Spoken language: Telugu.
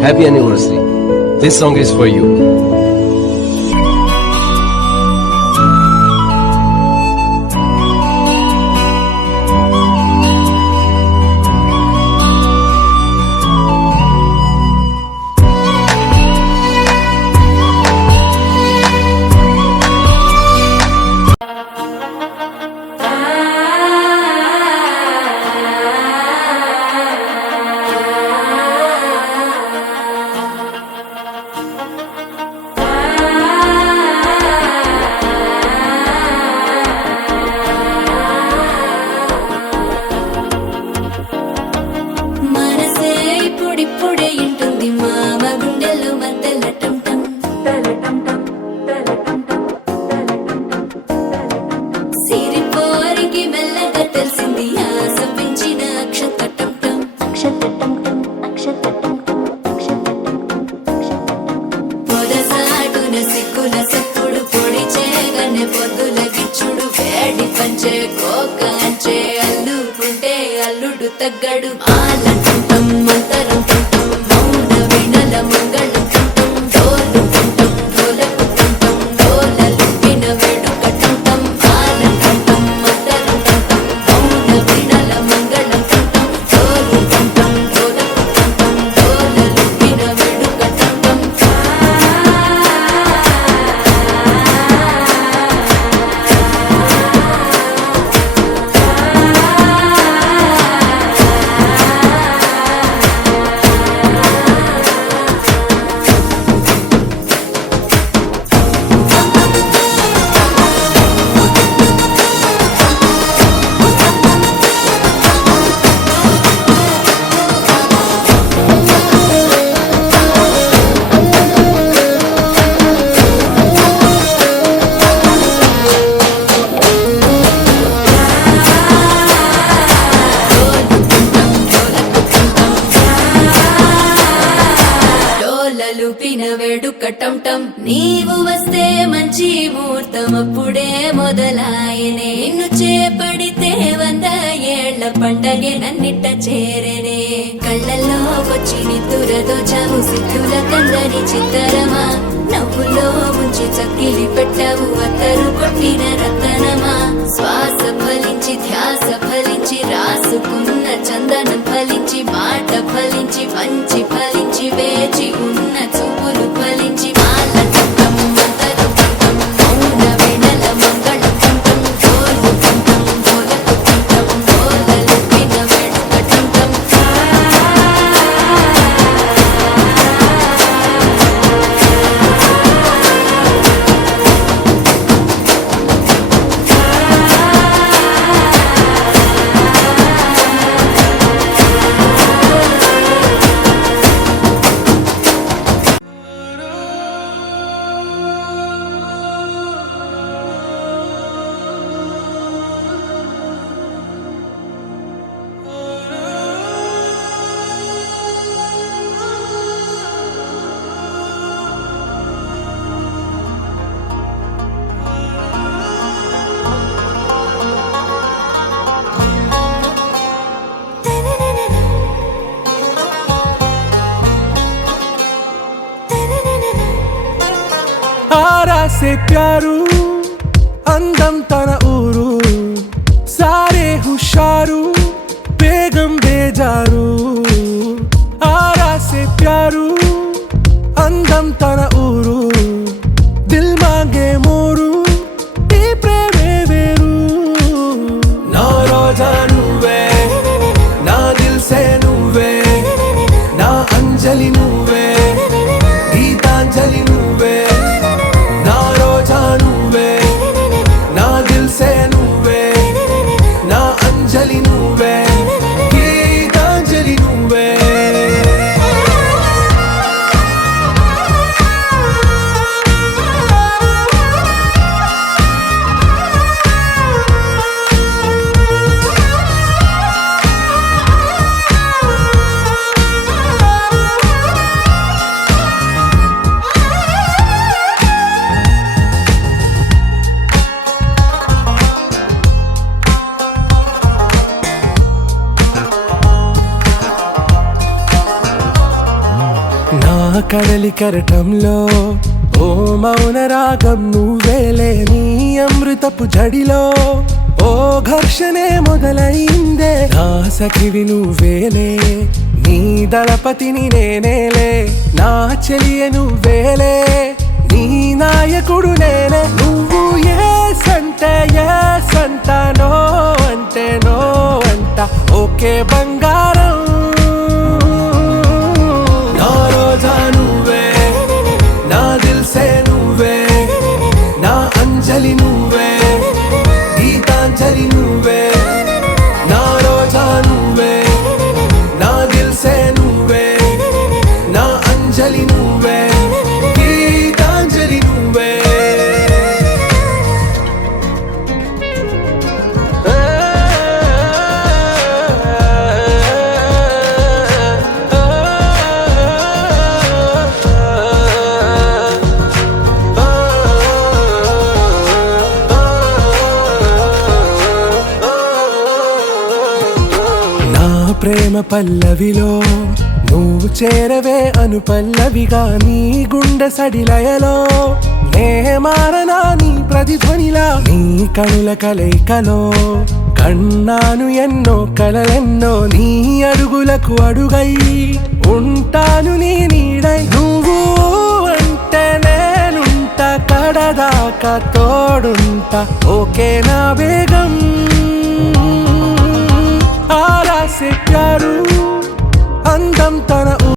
Happy anniversary. This song is for you. అల్లుడు తగ్గడు ఆలంటుంటం మంతరం టుంటం మౌన వినల మంగళం టుంటం డోలు టుంటం డోలకు టుంటం డోలలు విన వేడుక టుంటం ఆలంటుంటం మంతరం టుంటం మౌన వినల మంగళం టుంటం డోలు టుంటం డోలకు టుంటం డోలలు విన వేడుక టుంటం లూపిన వేడుకటంటం నీవు వస్తే మంచి ముహూర్తం అప్పుడే మొదలాయనే నిన్ను చేపడితే 100 ఏళ్ల పండగే నన్నిట్ట చేరనే కళ్ళల్లో వచ్చి నిద్దురదోచావు సిద్ధుల కందని చిత్తరమా నవ్వులో ముంచి చక్కిలి పెట్టావు అత్తరు కొట్టిన రతనమా శ్వాస ఫలించి ధ్యాస ఫలించి రాసుకున్న చందనం ఫలించి మాట ఫలించి మంచి ఫలించి వేచి ఉన్న చూపులు ఫలించి మాల టుంటం మంతరం టుంటం మౌన వినల మంగళం టుంటం డోలు టుంటం డోలకు టుంటం డోలలు విన వేడుక టుంటం आरा से प्यारू అందం తన ఊరు సారే హుషారు బేగం బేజారు ఆరా से प्यारू అందం తన ఊరు దిల్ మాంగే మోరు ఈ ప్రేమే వేరు నా రోజా నువ్వే నా దిల్ సే నువ్వే నా అంజలి నువ్వే గీతాంజలి నువ్వే నా రోజా నువ్వే నా దిల్ సే నువ్వే నా అంజలి నువ్వే గీతాంజలి నువ్వే నా కడలి కెరటంలో ఓ మౌన రాగం నువ్వేలే, నీ అమృతపు జడిలో ఓ ఘర్షణే మొదలైందే. నా సఖివి నువ్వేలే, నీ దళపతిని నేనేలే, నా చెలియ నువ్వేలే, నీ నాయకుడు నేనే. నువ్వు ఏ సంట నో అంటే నో అంట, ఓకే బంగారం. నా రోజా నువ్వే, నా దిల్సే నువ్వే, నా అంజలి నువ్వే, గీతాంజలి నువ్వే. నా రోజా నువ్వే, నా దిల్సే నువ్వే, నా అంజలి నువ్వే, గీతాంజలి నువ్వే. నా ప్రేమ పల్లవిలో నువ్వు చేరవే అను పల్లవిగా, నీ గుండె సడిలయలో నే మారనా నీ ప్రతిధ్వనిలా. నీ కనుల కలయికలో కన్నాను ఎన్నో కలలెన్నో, నీ అడుగులకు అడుగై ఉంటాను నీ నీడై. నువ్వు అంటే నేనుంట, కడదాకా తోడుంటా, ఓకే నా బేగం. ఆరా से प्यारू అందం తన